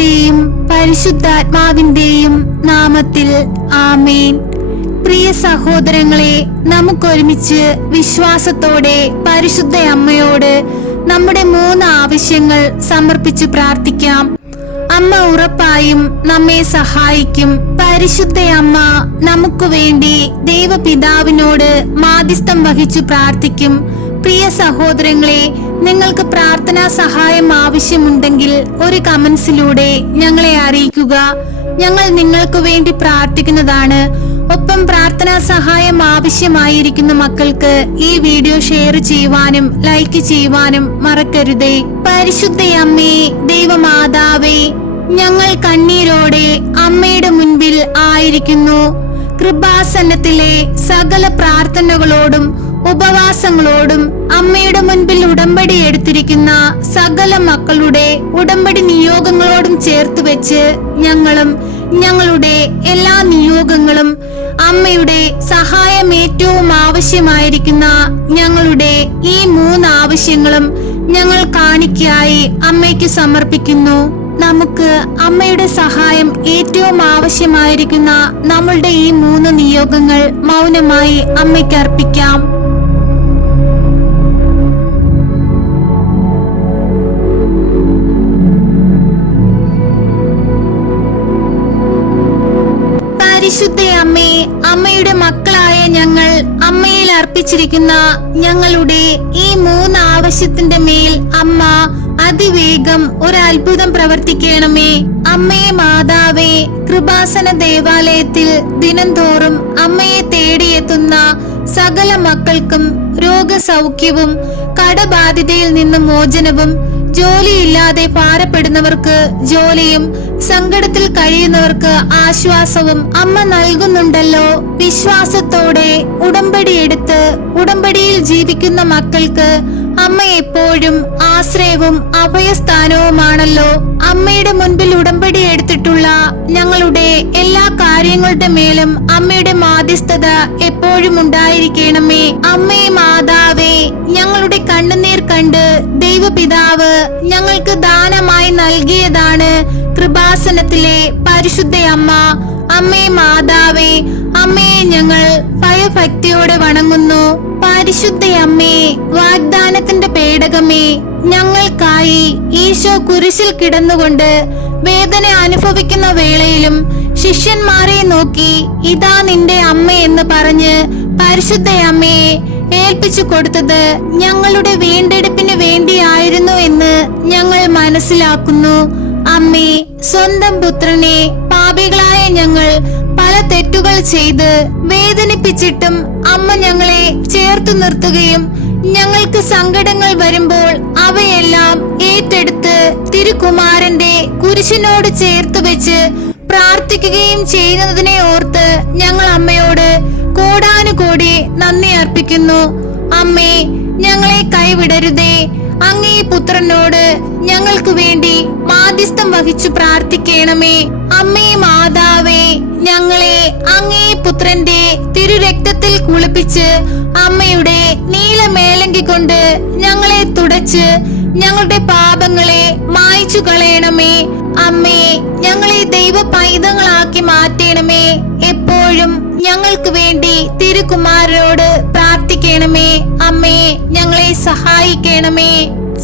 പുത്രന്റെയും പരിശുദ്ധാത്മാവിന്റെയും നാമത്തിൽ ആമേൻ. പ്രിയ സഹോദരങ്ങളെ നമുക്കൊരുമിച്ച് വിശ്വാസത്തോടെ പരിശുദ്ധ അമ്മയോട് നമ്മുടെ മൂന്ന് ആവശ്യങ്ങൾ സമർപ്പിച്ച് പ്രാർത്ഥിക്കാം. അമ്മ ഉറപ്പായും നമ്മെ സഹായിക്കും. പരിശുദ്ധ അമ്മ നമുക്ക് വേണ്ടി ദൈവപിതാവിനോട് മാധ്യസ്ഥം വഹിച്ചു പ്രാർത്ഥിക്കും. പ്രിയ സഹോദരങ്ങളെ നിങ്ങൾക്ക് പ്രാർത്ഥനാ സഹായം ആവശ്യമുണ്ടെങ്കിൽ ഒരു കമന്റ്സിലൂടെ ഞങ്ങളെ അറിയിക്കുക. ഞങ്ങൾ നിങ്ങൾക്ക് വേണ്ടി പ്രാർത്ഥിക്കുന്നതാണ്. ഒപ്പം പ്രാർത്ഥനാ സഹായം ആവശ്യമായിരിക്കുന്ന മക്കൾക്ക് ഈ വീഡിയോ ഷെയർ ചെയ്യുവാനും ലൈക്ക് ചെയ്യുവാനും മറക്കരുതേ. പരിശുദ്ധ അമ്മേ ദൈവമാതാവേ ഞങ്ങൾ കണ്ണീരോടെ അമ്മയുടെ മുൻപിൽ ആയിരിക്കുന്നു. കൃപാസനത്തിലെ സകല പ്രാർത്ഥനകളോടും ഉപവാസങ്ങളോടും അമ്മയുടെ മുൻപിൽ ഉടമ്പടി എടുത്തിരിക്കുന്ന സകല മക്കളുടെ ഉടമ്പടി നിയോഗങ്ങളോടും ചേർത്ത് വെച്ച് ഞങ്ങളും ഞങ്ങളുടെ എല്ലാ നിയോഗങ്ങളും അമ്മയുടെ സഹായം ഏറ്റവും ആവശ്യമായിരിക്കുന്ന ഞങ്ങളുടെ ഈ മൂന്ന് ആവശ്യങ്ങളും ഞങ്ങൾ കാണിക്കായി അമ്മയ്ക്ക് സമർപ്പിക്കുന്നു. നമുക്ക് അമ്മയുടെ സഹായം ഏറ്റവും ആവശ്യമായിരിക്കുന്ന നമ്മളുടെ ഈ മൂന്ന് നിയോഗങ്ങൾ മൗനമായി അമ്മയ്ക്ക് അർപ്പിക്കാം. പരിശുദ്ധ അമ്മേ അമ്മയുടെ മക്കളായ ഞങ്ങൾ അമ്മയിൽ അർപ്പിച്ചിരിക്കുന്ന ഞങ്ങളുടെ ഈ മൂന്ന് ആവശ്യത്തിന്റെ മേൽ അമ്മ അതിവേഗം ഒരു അത്ഭുതം പ്രവർത്തിക്കണമേ. അമ്മയെ മാതാവേ കൃപാസന ദേവാലയത്തിൽ ദിനംതോറും അമ്മയെ തേടിയെത്തുന്ന സകല മക്കൾക്കും രോഗസൗഖ്യവും കടബാധിതയിൽ നിന്ന് മോചനവും ജോലിയില്ലാതെ ഭാരപ്പെടുന്നവർക്ക് ജോലിയും സങ്കടത്തിൽ കഴിയുന്നവർക്ക് ആശ്വാസവും അമ്മ നൽകുന്നുണ്ടല്ലോ. വിശ്വാസത്തോടെ ഉടമ്പടി എടുത്ത് ഉടമ്പടിയിൽ ജീവിക്കുന്ന മക്കൾക്ക് അമ്മ എപ്പോഴും ആശ്രയവും അഭയസ്ഥാനവുമാണല്ലോ. അമ്മയുടെ മുൻപിൽ ഉടമ്പടി എടുത്തിട്ടുള്ള ഞങ്ങളുടെ എല്ലാ കാര്യങ്ങളുടെ മേലും അമ്മയുടെ മാധ്യസ്ഥത എപ്പോഴും ഉണ്ടായിരിക്കണമേ. അമ്മേ മാതാവേ ഞങ്ങളുടെ കണ്ണുനീർ കണ്ട് ദൈവപിതാവ് ഞങ്ങൾക്ക് ദാനമായി നൽകിയതാണ് കൃപാസനത്തിലെ പരിശുദ്ധ അമ്മ. അമ്മേ മാതാവേ അമ്മയെ ഞങ്ങൾ ഭയഭക്തിയോടെ വണങ്ങുന്നു. പരിശുദ്ധ അമ്മേ വാഗ്ദാനത്തിന്റെ പേടകമേ ഞങ്ങൾക്കായി ഈശോ കുരിശിൽ കിടന്നുകൊണ്ട് വേദന അനുഭവിക്കുന്ന വേളയിലും ശിഷ്യന്മാരെ നോക്കി ഇതാ നിന്റെ അമ്മ എന്ന് പറഞ്ഞ് പരിശുദ്ധ അമ്മയെ ഏൽപ്പിച്ചു കൊടുത്തത് ഞങ്ങളുടെ വീണ്ടെടുപ്പിന് വേണ്ടിയായിരുന്നു എന്ന് ഞങ്ങൾ മനസ്സിലാക്കുന്നു. അമ്മേ സ്വന്തം പുത്രനെ പാപികളായ ഞങ്ങൾ പല തെറ്റുകൾ ചെയ്ത് വേദനിപ്പിച്ചിട്ടും അമ്മ ഞങ്ങളെ ചേർത്തു നിർത്തുകയും ഞങ്ങൾക്ക് സങ്കടങ്ങൾ വരുമ്പോൾ അവയെല്ലാം ഏറ്റെടുത്ത് തിരുകുമാരന്റെ കുരിശിനോട് ചേർത്ത് വെച്ച് പ്രാർത്ഥിക്കുകയും ചെയ്യുന്നതിനെ ഓർത്ത് ഞങ്ങൾ അമ്മയോട് കോടാനുകോടി നന്ദി അർപ്പിക്കുന്നു. അമ്മേ ഞങ്ങളെ കൈവിടരുതേ. അങ്ങേ പുത്രനോട് ഞങ്ങൾക്ക് വേണ്ടി മാധ്യസ്ഥം വഹിച്ചു പ്രാർത്ഥിക്കണമേ. അമ്മേ മാതാവേ ഞങ്ങളെ അങ്ങേ പുത്രന്റെ തിരുരക്തത്തിൽ കുളിപ്പിച്ച് അമ്മയുടെ നീലമേലങ്കി കൊണ്ട് ഞങ്ങളെ തുടച്ച് ഞങ്ങളുടെ പാപങ്ങളെ മായ്ച്ചു കളയണമേ. അമ്മേ ഞങ്ങളെ ദൈവ പൈതങ്ങളാക്കി മാറ്റണമേ. എപ്പോഴും ഞങ്ങൾക്ക് വേണ്ടി തിരുകുമാരനോട് പ്രാർത്ഥിക്കണമേ. അമ്മേ ഞങ്ങളെ സഹായിക്കണമേ.